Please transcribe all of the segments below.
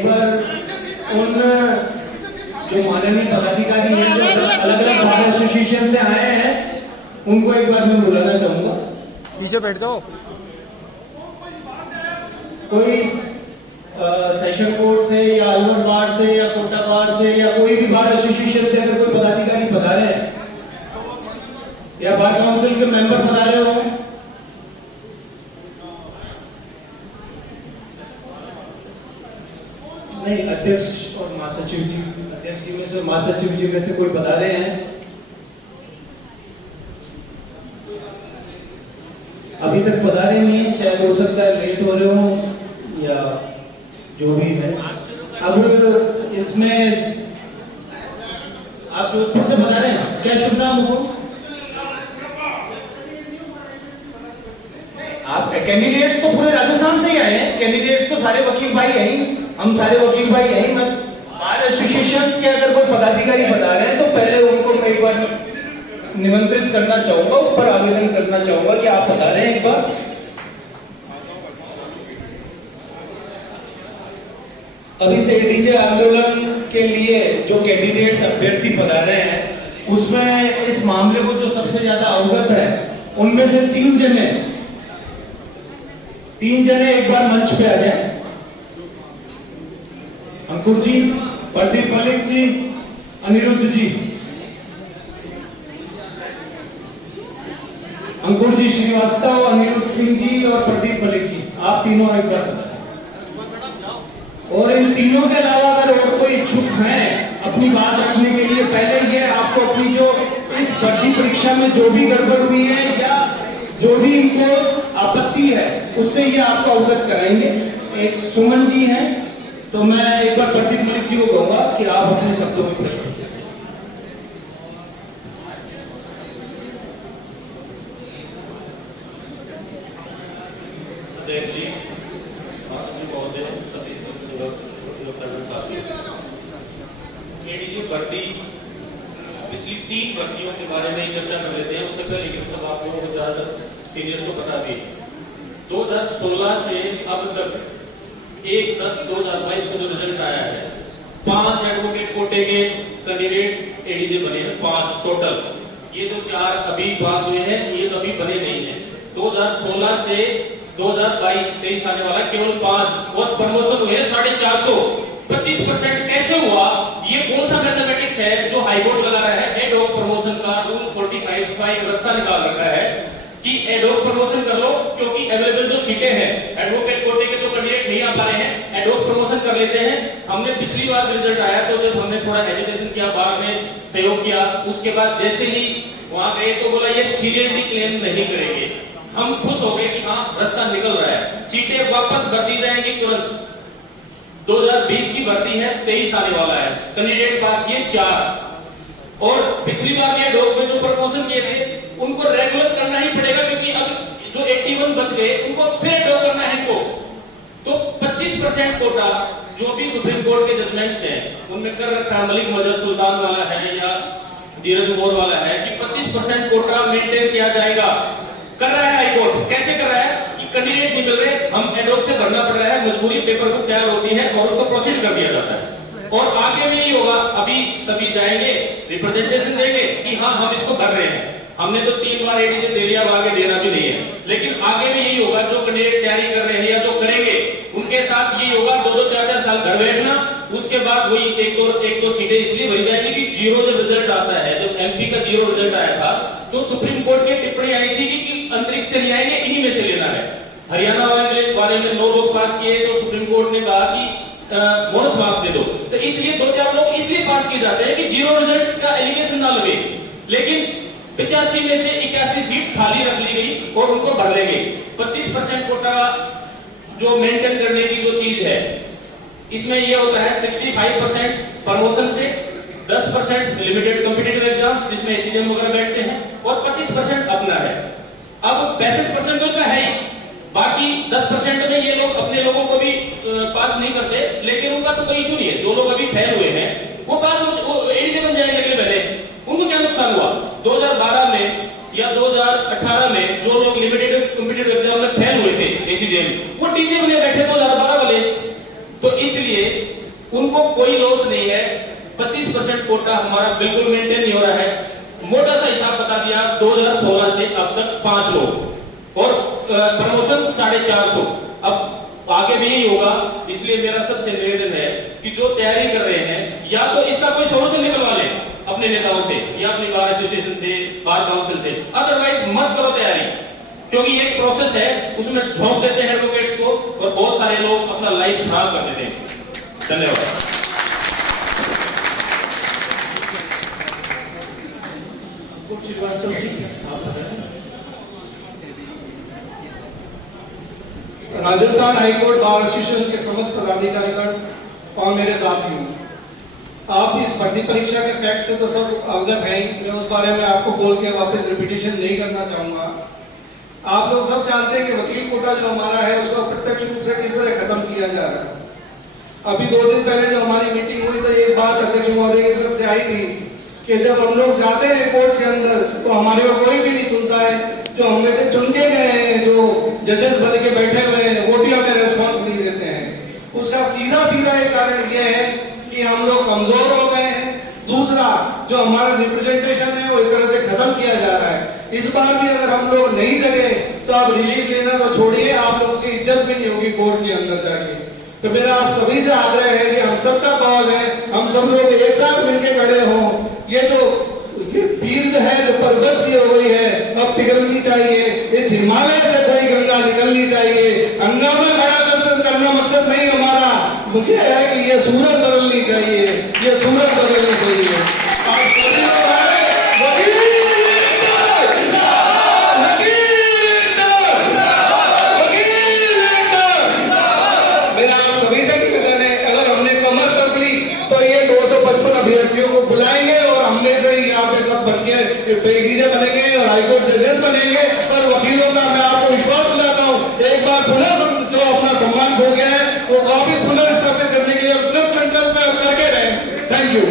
एक बार उन जो माननीय पदाधिकारी हैं जो अलग अलग बार एसोसिएशन से आए हैं उनको एक बार मैं बुलाना चाहूंगा। पीछे बैठ जाओ। कोई सेशन कोर्ट से या अलवर बार से या कोटा बार से या कोई भी बार एसोसिएशन से अगर कोई पदाधिकारी पधारे हैं या बार काउंसिल के मेंबर पधारे हो, नहीं अध्यक्ष और महासचिव जी, अध्यक्ष जी में से महासचिव जी में से कोई पधारे हैं? अभी तक पधारे नहीं है, शायद हो सकता है लेट हो रहे हो या जो भी है। अब इसमें आप जोधपुर से पधारे हैं, क्या शुभ नाम हो? आप कैंडिडेट्स तो पूरे राजस्थान से ही आए हैं, कैंडिडेट्स तो सारे वकील भाई हैं ही, हम सारे वकील भाई हैं ही। बार एसोसिएशंस के अगर कोई पदाधिकारी पधारे हैं तो पहले उनको मैं एक बार निमंत्रित करना चाहूंगा, ऊपर आवेदन करना चाहूंगा कि आप पधारें एक बार। अभी से डीजे आंदोलन के लिए जो कैंडिडेट्स अभ्यर्थी पधारे हैं उसमें इस मामले को जो सबसे ज्यादा अवगत है उनमें से तीन जने एक बार मंच पे आ जाए। अंकुर जी, प्रदीप मलिक जी, अनिरुद्ध जी। अंकुर जी श्रीवास्तव, अनिरुद्ध सिंह जी और प्रदीप मलिक जी, आप तीनों एक बार। और इन तीनों के अलावा अगर और कोई इच्छुक हैं अपनी बात रखने के लिए, पहले ये आपको अपनी जो इस भर्ती परीक्षा में जो भी गड़बड़ हुई है या जो भी इनको आपत्ति है उससे ये आपको अवगत कराएंगे। एक सुमन जी हैं, तो मैं एक बार प्रदीप मलिक जी को कहूंगा कि आप अपने शब्दों में प्रश्न करें। अध्यक्ष जी, महासचिव महोदय, सभी एडीजी भर्ती पिछली 3 भर्तियों के बारे में चर्चा कर लेते हैं। उससे पहले लेकिन सब आपको ज्यादा सीनियर्स को बता दें, 2016 से अब तक 1/10/2022 को जो रिजल्ट आया है, 5 एडवोकेट कोटे के कैंडिडेट एडीजे बने हैं, 5 टोटल। ये जो 4 अभी पास हुए हैं ये तो अभी बने नहीं है। 2016 से 2022-23 आने वाला केवल 5 और प्रमोशन हुए 450। 25% कैसे हुआ? ये कौन सा मैथमेटिक्स है जो हाईकोर्ट लगा रहा है? एड ऑफ प्रमोशन का रूल 45 रास्ता निकाल रखा है कि एड ऑफ प्रमोशन कर लो, क्योंकि अवेलेबल जो सीटें हैं एडवोकेट कोटे के जो कैंडिडेट नहीं आ पा रहे हैं, एड ऑफ प्रमोशन कर लेते हैं। हमने पिछली बार रिजल्ट आया तो जब हमने थोड़ा एजुकेशन किया, बार में सहयोग किया, उसके बाद जैसे ही वहां गए तो बोला ये सीरियसली क्लेम नहीं करेंगे। हम खुश हो गए कि हाँ रास्ता निकल रहा है, सीटें वापस भर दी जाएंगी तुरंत। 2020 की भर्ती है, 23 आने वाला है, कैंडिडेट पास किए 4। और पिछली बार ये लोग में जो प्रमोशन किए थे उनको रेगुलर करना ही पड़ेगा, क्योंकि अब जो 81 बच गए उनको फिर एडॉप्ट करना है इनको। तो 25% कोटा जो भी सुप्रीम कोर्ट के जजमेंट्स हैं उनमें कर रखा है, मलिक मजहर सुल्तान वाला है या धीरज मोर वाला है कि 25% कोटा मेंटेन किया जाएगा। कर रहा है हाईकोर्ट, कैसे कर रहा है कि कैंडिडेट नहीं मिल रहे, हम एडॉप्ट से भरना पड़ रहा है, मजबूरी पेपर बुक तैयार होती है और उसको प्रोसीड कर दिया जाता है। और आगे में यही होगा, अभी सभी जाएंगे रिप्रेजेंटेशन देंगे कि हाँ हम इसको भर रहे हैं। हमने तो 3 बार एडीजे दे लिया, अब आगे देना भी नहीं है, लेकिन आगे में यही होगा, जो कैंडिडेट तैयारी कर रहे हैं या जो करेंगे उनके साथ यही होगा, 2-2, 4-4 साल घर बैठना, उसके बाद वही एक दो सीटें इसलिए भरी जाएंगी कि जीरो जब रिजल्ट आता है, जब एमपी का जीरो रिजल्ट आया था तो सुप्रीम कोर्ट की टिप्पणी आई थी कि अंतरिक्ष से नहीं आएंगे, इन्हीं में से लेना है। हरियाणा वाले बारे में 9 लोग पास किए तो सुप्रीम कोर्ट ने कहा कि बोनस मार्क्स दे दो, तो इसलिए 2-4 लोग इसलिए पास किए जाते हैं कि जीरो रिजल्ट का एलिगेशन ना लगे। लेकिन 85 में से 81 सीट खाली रख ली गई और उनको भर लेंगे। 25% कोटा जो मेंटेन करने की जो चीज है, इसमें यह होता है 65% प्रमोशन से, 10% लिमिटेड कॉम्पिटिटिव एग्जाम्स जिसमें एसीएम वगैरह बैठते हैं और 25% अपना है। अब 65% तो है ही, बाकी 10% में ये लोग अपने लोगों को भी पास नहीं करते, लेकिन उनका तो कोई इशू नहीं है। जो लोग अभी फेल हुए हैं वो पास एडीजे बन जाएंगे अगले पहले, उनको क्या नुकसान हुआ? 2012 में या 2018 में जो लोग लिमिटेड कॉम्पिटिटिव एग्जाम में फेल हुए थे एसीजेम, वो डीजे बने बैठे 2012 वाले। तो इसलिए उनको कोई लॉस नहीं है। 25% कोटा हमारा बिल्कुल मेंटेन नहीं हो रहा है। मोटा सा हिसाब बता दिया, 2016 से अब तक 5 लोग और प्रमोशन 450। अब आगे भी यही होगा। इसलिए मेरा सबसे निवेदन है कि जो तैयारी कर रहे हैं या तो इसका कोई सोल्यूशन निकलवा ले अपने नेताओं से या अपनी बार एसोसिएशन से, बार काउंसिल से, अदरवाइज मत करो तैयारी, क्योंकि एक प्रोसेस है, उसमें झोंक देते हैं एडवोकेट्स को और बहुत सारे लोग अपना लाइफ खराब कर देते हैं। धन्यवाद। श्रीवास्तव जी, आप बताएं। राजस्थान हाईकोर्ट बार एसोसिएशन के समस्त पदाधिकारीगण और मेरे साथियों, आप इस भर्ती परीक्षा के फैक्ट से तो सब अवगत हैं, मैं उस बारे में आपको बोल के वापस रिपीटेशन नहीं करना चाहूंगा। आप लोग सब जानते हैं कि वकील कोटा जो हमारा है उसको प्रत्यक्ष रूप से किस तरह खत्म किया जा रहा है। अभी 2 दिन पहले जो हमारी मीटिंग हुई तो एक बात अध्यक्ष महोदय की तरफ से आई थी कि जब हम लोग जाते हैं कोर्ट्स के अंदर तो हमारे को कोई भी नहीं सुनता है। जो हम में से चुन के गए हैं, जो जजेस बन के बैठे हुए हैं, वो भी हमें रेस्पॉन्स नहीं देते हैं। उसका सीधा सीधा एक कारण ये है कि हम लोग कमजोर हो गए हैं। दूसरा, जो हमारा रिप्रेजेंटेशन है वो एक तरह से खत्म किया जा रहा है। इस बार भी अगर हम लोग नहीं जगे तो आप रिलीफ लेना तो छोड़िए, आप लोगों की इज्जत भी नहीं होगी कोर्ट के अंदर जाके। तो मेरा आप सभी से आग्रह है कि हम सबका कॉज है, हम सब लोग एक साथ मिलकर खड़े हों। ये जो भीड़ है, जो पर्वत सी हो गई है, अब पिघलनी चाहिए। इस हिमालय से कोई गंगा निकलनी चाहिए। गंगा में खड़ा दर्शन करना मकसद नहीं हमारा, मुख्य है कि ये सूरत बदलनी चाहिए, ये सूरत बदलनी चाहिए। आप सभी लोग आए, वकील मेरा आप सभी से निवेदन है, अगर हमने कमर कस ली तो ये 255 अभ्यर्थियों को बुलाएंगे और हमने से यहाँ पे सब बनके डीजे बनेंगे और हाईकोर्ट जजेस बनेंगे। पर वकीलों का मैं आपको विश्वास दिलाता हूँ, एक बार पुनः जो अपना सम्मान खो गया है वो वापिस पुनर्स्थापित करने के लिए दृढ़ संकल्प करके रहे। Thank you.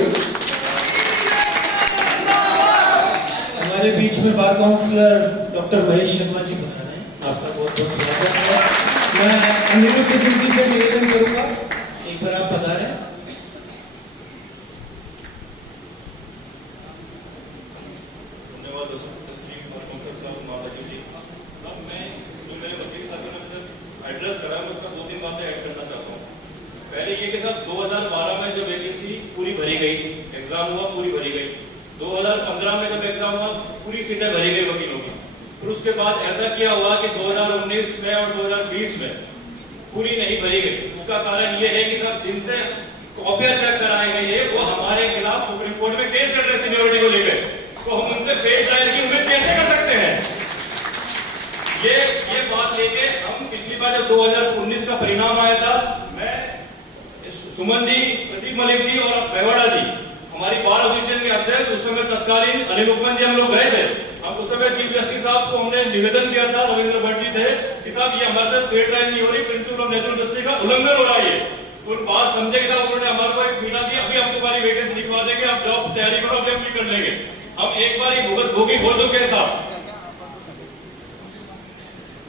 हमारे बीच में बार काउंसलर डॉक्टर महेश शर्मा जी बना रहे हैं, आपका बहुत बहुत स्वागत है। मैं अनिरुद्ध सिंह जी से निवेदन करूंगा, एक बार आप बता रहे हैं। एड्रेस करा है, उसका 2-3 बातें ऐड करना चाहता हूँ। पहले ये कि साहब 2012 में जो वैकेंसी पूरी भरी गई, एग्जाम हुआ पूरी भरी गई। 2015 में जब एग्जाम हुआ पूरी सीटें भरी गई वकीलों की। फिर उसके बाद ऐसा किया हुआ कि 2019 में और 2020 में पूरी नहीं भरी गई। उसका कारण ये है कि साहब जिनसे कॉपियां चेक कराई गई है वो हमारे खिलाफ सुप्रीम कोर्ट में केस कर रहे हैं सीनियोरिटी को लेकर, तो हम उनसे फेल ट्रायल की उम्मीद कैसे कर सकते हैं? ये बात लेके हम पिछली बार जब 2019 का परिणाम आया था, मैं सुमन जी, प्रदीप मलिक जी और मेवाड़ा जी, हमारी बार एसोसिएशन के अध्यक्ष उस समय तत्कालीन अनिल उपमन जी, हम लोग गए थे। हम उस समय चीफ जस्टिस साहब को हमने निवेदन किया था, रविंद्र भट्ट जी थे कि साहब ये हमारे साथ फेयर ट्रायल नहीं हो रही, प्रिंसिपल ऑफ नेचुरल जस्टिस का उल्लंघन हो रहा है। उन बात समझे के साथ उन्होंने हमारे को एक मीना दी, अभी हम तुम्हारी वैकेंसी निकलवा देंगे, आप जॉब तैयारी करो, अभी हम भी कर लेंगे। हम एक बार ही भुगत भोगी हो चुके हैं साहब।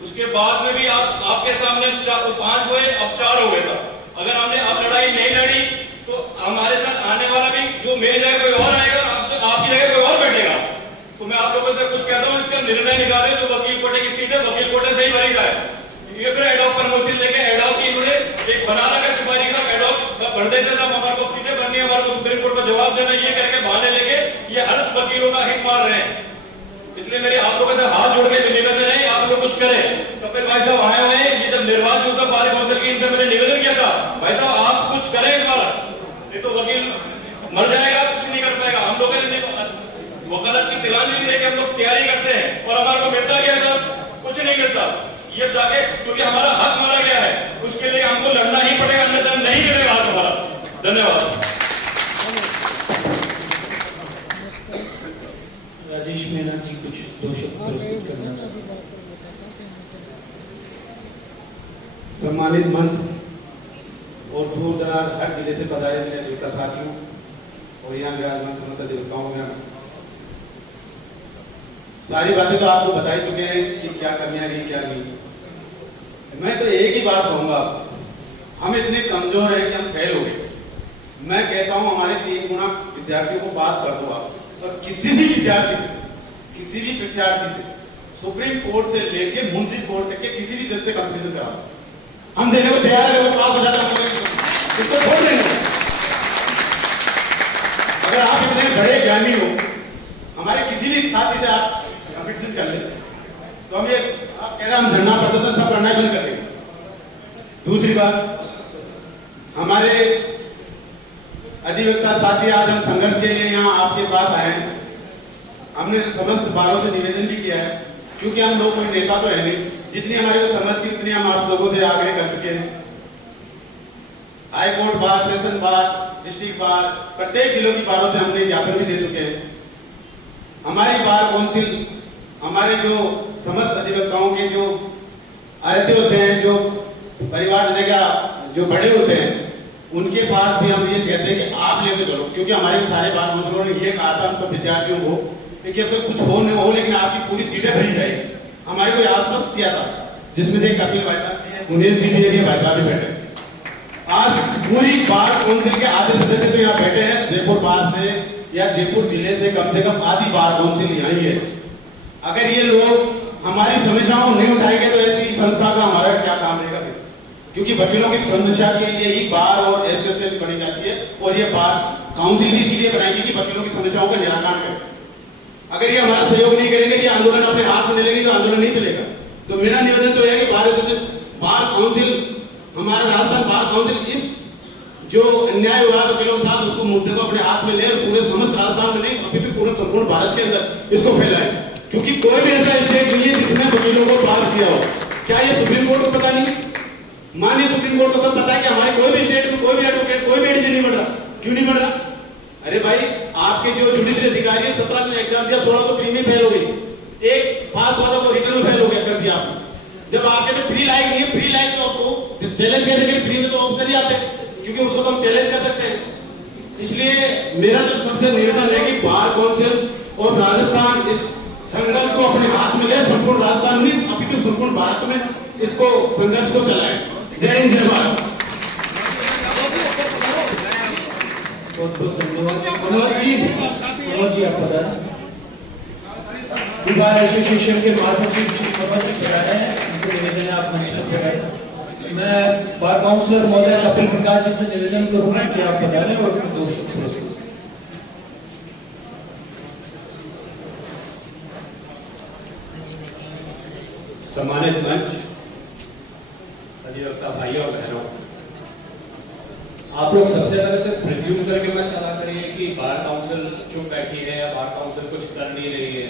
उसके बाद में भी आपके सामने 5 हुए, अब 4 हो गए साहब। अगर हमने अब लड़ाई नहीं लड़ी तो हमारे साथ आने वाला भी जो मेरी जगह कोई और आएगा, आपकी जगह कोई और बैठेगा। तो मैं आप लोगों से कुछ कहता हूँ, इसका निर्णय निकाले, जो वकील कोटे की सीट है वकील कोटे से ही भरी जाए। ये फिर एडॉक प्रमोशन लेके एडॉक की इन्होंने एक बना रखा सिपाही का, एडॉक भर देते थे, हमारे को सीटें भरनी है, हमारे को सुप्रीम कोर्ट का जवाब देना, ये करके बहाने लेके ये हर वकीलों का हित मार रहे हैं। इसलिए मेरे आप लोगों से हाथ जोड़ के निवेदन है, आप लोग कुछ करें। तो फिर भाई साहब आए हुए हैं, ये जब निर्वाचन होता बार काउंसिल की, इनसे मैंने निवेदन किया था, भाई साहब आप कुछ करें इस बार, नहीं तो वकील मर जाएगा, कुछ नहीं कर पाएगा। हम लोग वकालत की तिलांजलि देके हम लोग तैयारी करते हैं और हमारे को मिलता क्या है? कुछ नहीं मिलता। ये जाके क्योंकि हमारा हक मारा गया है, उसके लिए हमको लड़ना ही पड़ेगा, अन्यथा नहीं मिलेगा हाथ हमारा। धन्यवाद। राजेश मीना जी कुछ 2 शब्द प्रस्तुत करना चाहते हैं। सम्मानित मंच और दूर दराज हर जिले से पधारे मेरे देवता साथियों और यहाँ विराजमान समस्त देवताओं में, सारी बातें तो आपको बता ही चुके हैं कि क्या कमियां रही क्या नहीं। मैं तो एक ही बात कहूंगा, हम इतने कमजोर हैं कि हम फेल हो गए। मैं कहता हूं हमारे 3 गुना विद्यार्थियों को पास कर दो आप, और किसी भी विद्यार्थी से, किसी भी परीक्षार्थी से सुप्रीम कोर्ट से लेके मुंसिफ कोर्ट तक के किसी भी जज से कंपटीशन कराओ, हम देने को तैयार है। वो पास हो जाता है इसको छोड़ देंगे। अगर आप इतने बड़े ज्ञानी हो, हमारे किसी भी साथी से आप कंपटीशन कर ले, तो हम ये आप कह रहे हैं हम धरना प्रदर्शन सब करना बंद कर देंगे। दूसरी बात, हमारे अधिवक्ता साथी आज हम संघर्ष के लिए यहाँ आपके पास आए हैं। हमने समस्त बारों से निवेदन भी किया है, क्योंकि हम लोग कोई नेता तो है नहीं, जितनी हमारी को समझ थी उतनी हम आप लोगों से आग्रह कर चुके हैं। हाई कोर्ट बार, सेशन बार, डिस्ट्रिक्ट बार, प्रत्येक जिलों की बारों से हमने ज्ञापन भी दे चुके हैं। हमारी बार काउंसिल, हमारे जो समस्त अधिवक्ताओं के जो आयते होते हैं, जो परिवार लेगा जो बड़े होते हैं, उनके पास भी हम ये कहते हैं कि आप लेके चलो, क्योंकि हमारे सारे बार काउंसिलरों ने ये कहा था हम सब विद्यार्थियों को कि अब कुछ हो नहीं हो, लेकिन आपकी पूरी सीटें भरी जाएगी। हमारे को आश्वस्त किया था, जिसमें देख कपिल भाई साहब, गुनेश जी भी है, भाई साहब भी बैठे। आज पूरी बार काउंसिल के आधे सदस्य तो यहाँ बैठे हैं, जयपुर बार से या जयपुर जिले से कम आधी बार काउंसिल यहाँ ही है। अगर ये लोग हमारी समस्याओं को नहीं उठाएंगे तो ऐसी संस्था का हमारा क्या काम रहेगा? क्योंकि वकीलों की समस्या के लिए ही बार और एसोसिएशन बनी जाती है, और ये बार काउंसिल भी इसीलिए बनाएगी कि वकीलों की समस्याओं का निराकरण करें। अगर ये हमारा सहयोग नहीं करेंगे कि आंदोलन अपने हाथ में ले लेंगे तो आंदोलन नहीं चलेगा। तो मेरा निवेदन तो है कि बार काउंसिल, हमारा राजस्थान बार काउंसिल इस जो अन्याय हुआ वकीलों के साथ, उसको मुद्दे को अपने हाथ में ले और पूरे समस्त राजस्थान में नहीं, अभी तो पूरे संपूर्ण भारत के अंदर इसको फैलाए। क्योंकि कोई भी ऐसा स्टेट नहीं है जिसने वकीलों को पास किया हो। क्या ये सुप्रीम कोर्ट को पता नहीं? माननीय सुप्रीम कोर्ट को सब पता है कि हमारे कोई भी स्टेट में कोई भी एडवोकेट, कोई भी एडीजे नहीं बढ़ रहा। क्यों नहीं बढ़ रहा? अरे भाई, आपके जो जुडिशियल अधिकारी है, 17 ने एग्जाम दिया, 16 तो प्री में फेल हो गई, एक पास वाला को रिटर्न में फेल हो गया, कर दिया आपने। जब आपके तो प्री लायक नहीं है, प्री लायक तो आपको चैलेंज कर देंगे, प्री में तो ऑफिसर ही आते हैं, क्योंकि उसको तो हम चैलेंज कर सकते हैं। इसलिए मेरा तो सबसे निवेदन है कि बार काउंसिल और राजस्थान इस संघर्ष को अपने हाथ में ले, संपूर्ण राजस्थान में, अभी तो संपूर्ण भारत में इसको संघर्ष को चलाए। जय हिंद, जय भारत। बहुत बहुत धन्यवाद। मनोज जी आप बताएं। बार एसोसिएशन के महासचिव श्री मनोज जी खड़ा है, उनसे निवेदन है आप मंच पर खड़े। मैं बार काउंसिलर महोदय कपिल प्रकाश जी से निवेदन करूंगा कि आप बता रहे और दो शब्द प्रस्तुत। सम्मानित मंच, अधिवक्ता भाइयों और बहनों, आप लोग सबसे पहले तो प्रिज्यूम करके मत चला करिए कि बार काउंसिल चुप बैठी है या बार काउंसिल कुछ कर नहीं रही है।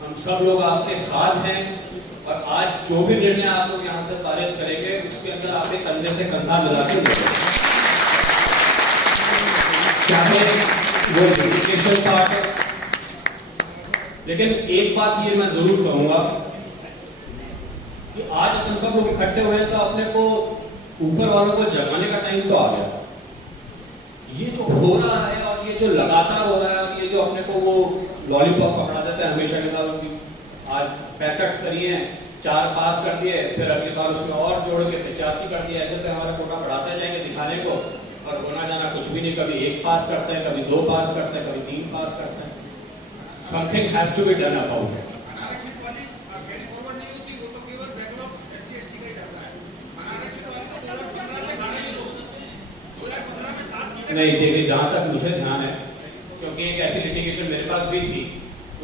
हम सब लोग आपके साथ हैं, और आज जो भी निर्णय आप लोग यहाँ से पारित करेंगे उसके अंदर आपके कंधे से कंधा मिला के चाहे वो लिटिगेशन पार्ट है। लेकिन एक बात ये मैं जरूर कहूंगा कि आज अपन सब लोग इकट्ठे हुए हैं तो अपने को ऊपर वालों को जगाने का टाइम तो आ गया। ये जो हो रहा है और ये जो लगातार हो रहा है, और ये जो अपने को वो लॉलीपॉप पकड़ा देता है हमेशा के साथ, आज 65 करिए, 4 पास कर दिए, फिर अगली बार उसमें और जोड़ के 85 कर दिए, ऐसे तो हमारा कोटा बढ़ाते जाएंगे दिखाने को, और होना जाना कुछ भी नहीं। कभी 1 पास करते हैं, कभी 2 पास करते हैं, कभी 3 पास करते हैं। Something has to be done about it. नहीं देखिए, जहां तक मुझे ध्यान है, क्योंकि एक ऐसी लिटिगेशन मेरे पास भी थी,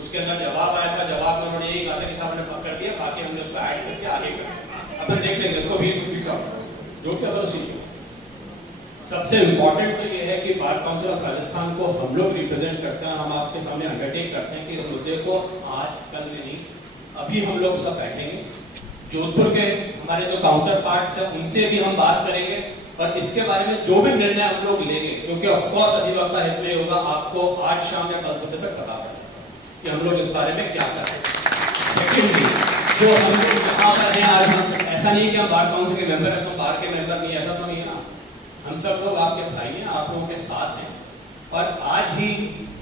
उसके अंदर जवाब आया था, जवाब में उन्होंने यही कहा था कि साहब ने कर दिया, बाकी हमने उसको ऐड करके आगे कर अपन देख लेंगे उसको भी जो क्या करो। सबसे इंपॉर्टेंट तो ये है कि बार काउंसिल ऑफ राजस्थान को हम लोग रिप्रेजेंट करते हैं, हम आपके सामने अंडरटेक करते हैं कि इस मुद्दे को आज कल में नहीं, अभी हम लोग सब बैठेंगे, जोधपुर के हमारे जो काउंटर पार्ट्स हैं उनसे भी हम बात करेंगे, और इसके बारे में जो भी निर्णय हम लोग लेंगे, जो कि ऑफकोर्स अधिवक्ता हित में होगा, आपको आज शाम या कल सुबह तक पता पड़ेगा कि हम लोग इस बारे में क्या कर रहे हैं। सेकेंडली, जो हम लोग यहाँ पर हैं आज, हम ऐसा नहीं कि हम बार काउंसिल के मेंबर हैं तो बार के मेंबर नहीं, ऐसा तो नहीं है ना। हम सब लोग आपके भाई हैं, आप लोगों के साथ हैं, और आज ही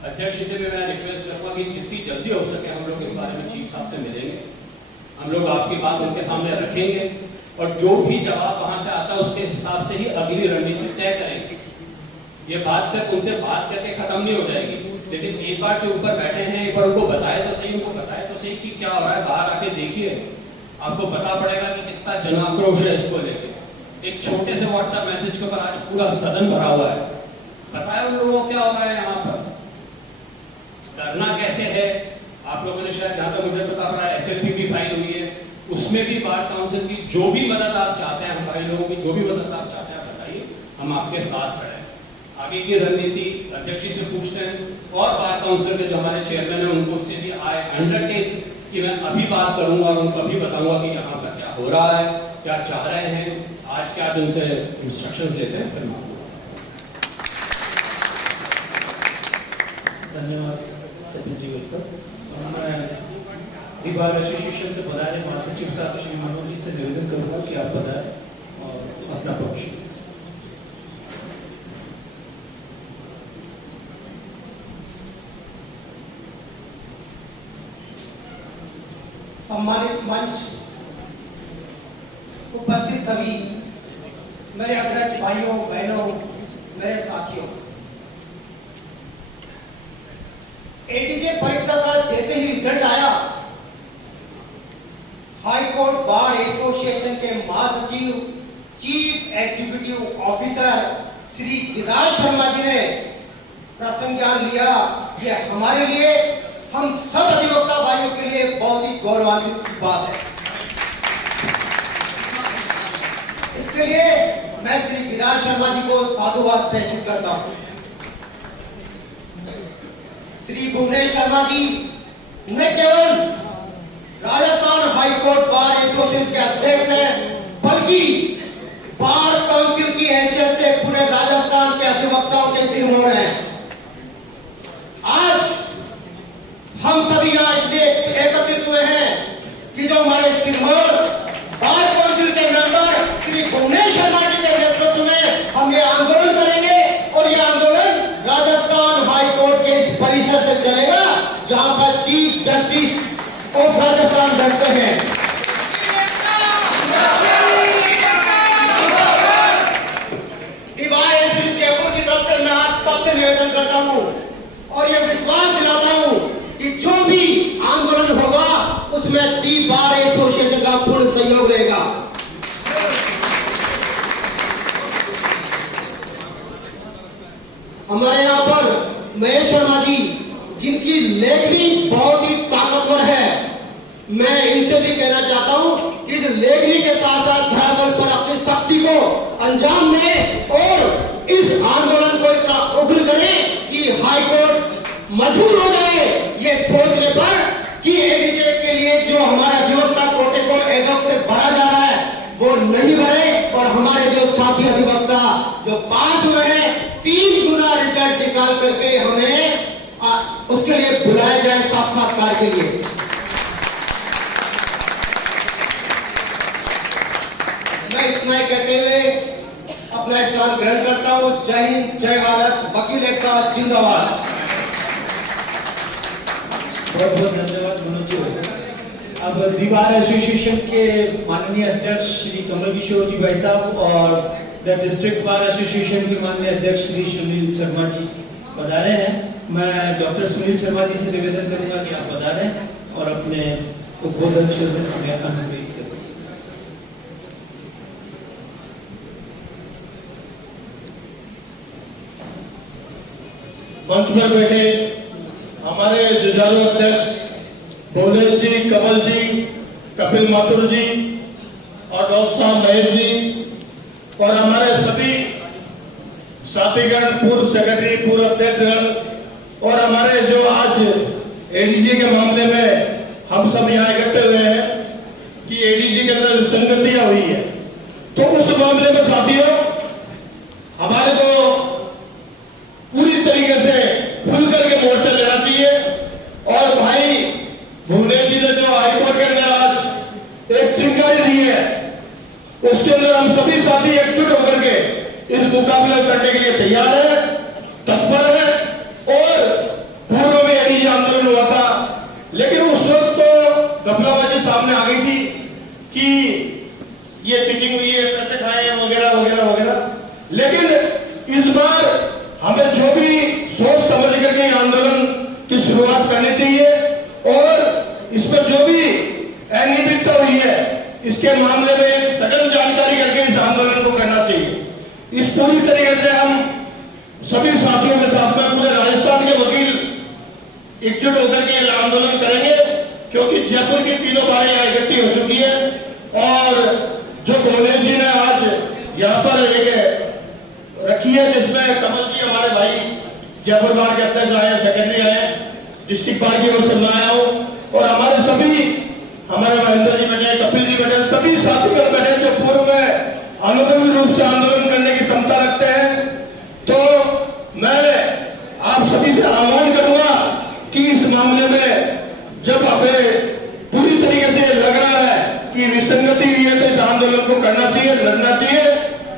अध्यक्ष जी से भी मैं रिक्वेस्ट करूंगा कि जितनी जल्दी हो सके हम लोग इस बारे में चीफ साहब से मिलेंगे, हम लोग आपकी बात उनके सामने रखेंगे, और जो भी जवाब वहां से आता है उसके हिसाब से ही अगली रणनीति तय करेंगे। ये बात सिर्फ उनसे बात करके खत्म नहीं हो जाएगी, लेकिन एक बार जो ऊपर बैठे हैं एक बार उनको बताए तो सही, उनको बताए तो सही कि क्या हो रहा है, बाहर आके देखिए, आपको पता पड़ेगा कि कितना जन आक्रोश है इसको लेके। एक छोटे से व्हाट्सएप मैसेज के ऊपर आज पूरा सदन भरा हुआ है। पता है उन लोगों को क्या हो रहा है यहाँ पर, डरना कैसे है। आप लोगों ने शायद, जहाँ तक मुझे पता पड़ा, SLP भी फाइल हुई है, उसमें भी बार काउंसिल की जो भी मदद आप चाहते हैं, हमारे लोगों की जो भी मदद आप चाहते हैं बताइए, हम आपके साथ खड़े हैं। आगे की रणनीति अध्यक्ष जी से पूछते हैं और बार काउंसिल के जो हमारे चेयरमैन हैं उनको से भी आई अंडरटेक कि मैं अभी बात करूंगा और उनको अभी बताऊंगा कि यहाँ पर क्या हो रहा है, क्या चाह रहे हैं, आज के आज उनसे इंस्ट्रक्शंस लेते हैं, फिर धन्यवाद सचिन जी सर। मैं दी बार एसोसिएशन से पधारे महासचिव साहब श्री मनोज जी से निवेदन करूंगा कि आप पधारें और अपना पक्ष। सम्मानित मंच, उपस्थित सभी मेरे अग्रज भाइयों बहनों, मेरे साथियों, एडीजे परीक्षा का जैसे ही रिजल्ट आया, हाई कोर्ट बार एसोसिएशन के महासचिव chief executive officer Shri Giriraj Sharma ji ने प्रसंज्ञान लिया। यह हमारे लिए, हम सब अधिवक्ता भाइयों के लिए बहुत ही गौरवान्वित बात है। इसके लिए मैं श्री गिरिराज शर्मा जी को साधुवाद प्रेषित करता हूं। श्री भुवनेश शर्मा जी न केवल Rajasthan high court bar association के अध्यक्ष हैं, बल्कि बार काउंसिल की हैसियत से पूरे राजस्थान के अधिवक्ताओं के सिरमौर हैं। आज हम सभी यहाँ इसलिए एकत्रित हुए हैं कि जो हमारे सिरमौर बार काउंसिल के मेंबर श्री भुवनेश शर्मा जी के नेतृत्व में हम ये आंदोलन करेंगे, और ये आंदोलन राजस्थान हाई कोर्ट के इस परिसर से चलेगा जहां पर चीफ जस्टिस ऑफ राजस्थान बैठते हैं। जयपुर की तरफ से मैं आज सबसे निवेदन करता हूं और ये विश्वास दिलाता हूं कि जो भी आंदोलन होगा उसमें दी बार एसोसिएशन का पूर्ण सहयोग रहेगा। हमारे यहाँ पर महेश शर्मा जी, जिनकी लेखनी बहुत ही ताकतवर है, मैं इनसे भी कहना चाहता हूं कि इस लेखनी के साथ साथ धरातल पर अपनी शक्ति को अंजाम दें और इस आंदोलन को इतना उग्र करें कि हाई कोर्ट मजबूर हो जाए ये सोचने पर कि एडीजे के लिए जो हमारा अधिवक्ता कोटे को एडॉक से भरा जा रहा है वो नहीं भरे, और हमारे जो साथी अधिवक्ता जो पास हुए हैं 3 गुना रिजल्ट निकाल करके हमें उसके लिए बुलाया जाए साक्षात्कार के लिए। मैं इतना ही कहते हुए अपना स्थान ग्रहण करता हूं। जय हिंद, जय भारत, वकील एकता जिंदाबाद। बहुत बहुत धन्यवाद मनोज जी सर। अब दी बार एसोसिएशन के माननीय अध्यक्ष श्री कमल किशोर जी भाई साहब और द डिस्ट्रिक्ट बार एसोसिएशन के माननीय अध्यक्ष श्री सुनील शर्मा जी पधारे हैं। मैं डॉक्टर सुनील शर्मा जी से निवेदन करूंगा कि आप पधारें और अपने उद्बोधन शब्द हमें अनुग्रहित करें। मंच में बैठे हमारे जुझारू अध्यक्ष भुवनेश जी, कमल जी, कपिल माथुर जी और डॉक्टर साहब महेश जी और हमारे सभी साथीगण, पूर्व सेक्रेटरी, पूर्व अध्यक्षगण और हमारे जो आज एडीजी के मामले में हम सब यहाँ इकट्ठे हुए हैं कि एडीजी के अंदर संगतियां हुई है, तो उस मामले में साथियों हमारे को पूरी तरीके से खुल करके मोर्चा लेना चाहिए। और भाई भुवनेश जी ने जो हाईकोर्ट के अंदर आज एक चिंगारी दी है, उसके अंदर हम सभी साथी एकजुट होकर के इस मुकाबला करने के लिए तैयार है, तत्पर है। और पूर्व में एडीजे आंदोलन हुआ था, लेकिन उस वक्त तो घपलाबाजी सामने आ गई थी कि ये चीटिंग हुई है, पैसे खाए वगैरह वगैरह वगैरह। लेकिन इस बार हमें जो भी सोच समझ करके ये आंदोलन की शुरुआत करनी चाहिए और इस पर जो भी अनियमितता हुई है इसके मामले में सघन जानकारी करके इस आंदोलन को करना चाहिए। इस पूरी तरीके से हम सभी साथियों के साथ में पूरे राजस्थान के वकील एकजुट होकर के ये आंदोलन करेंगे, क्योंकि जयपुर की तीनों बारें यहाँ इकट्ठी हो चुकी है और जो गोलेश जी ने आज यहाँ पर एक रखी है जिसमें कमल जी हमारे भाई जयपुर बार के अध्यक्ष आए, सेक्रेटरी आए, डिस्ट्रिक्ट बार की ओर से मैं आया हूँ और हमारे सभी हमारे महेंद्र जी बैठे, कपिल जी बैठे, सभी साथीगण बैठे जो पूर्व में अनुभवी रूप से आंदोलन करने की क्षमता रखते हैं। तो मैं आप सभी से आह्वान करूंगा कि इस मामले में जब हमें पूरी तरीके से लग रहा है कि विसंगति हुई है तो इस आंदोलन को करना चाहिए, लड़ना चाहिए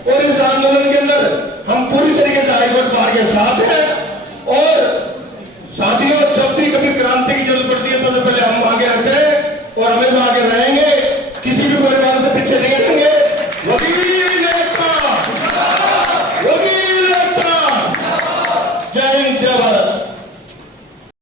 और इस आंदोलन के अंदर हम पूरी तरीके से हाईकोर्ट बार के साथ हैं और साथियों जब भी कभी क्रांति की जरूरत पड़ती है सबसे पहले हम आगे आते हैं और हमेशा आगे रहेंगे, किसी भी प्रकार से पीछे नहीं रहेंगे। वकील एकता, वकील एकता, जय हिंद, जय भारत।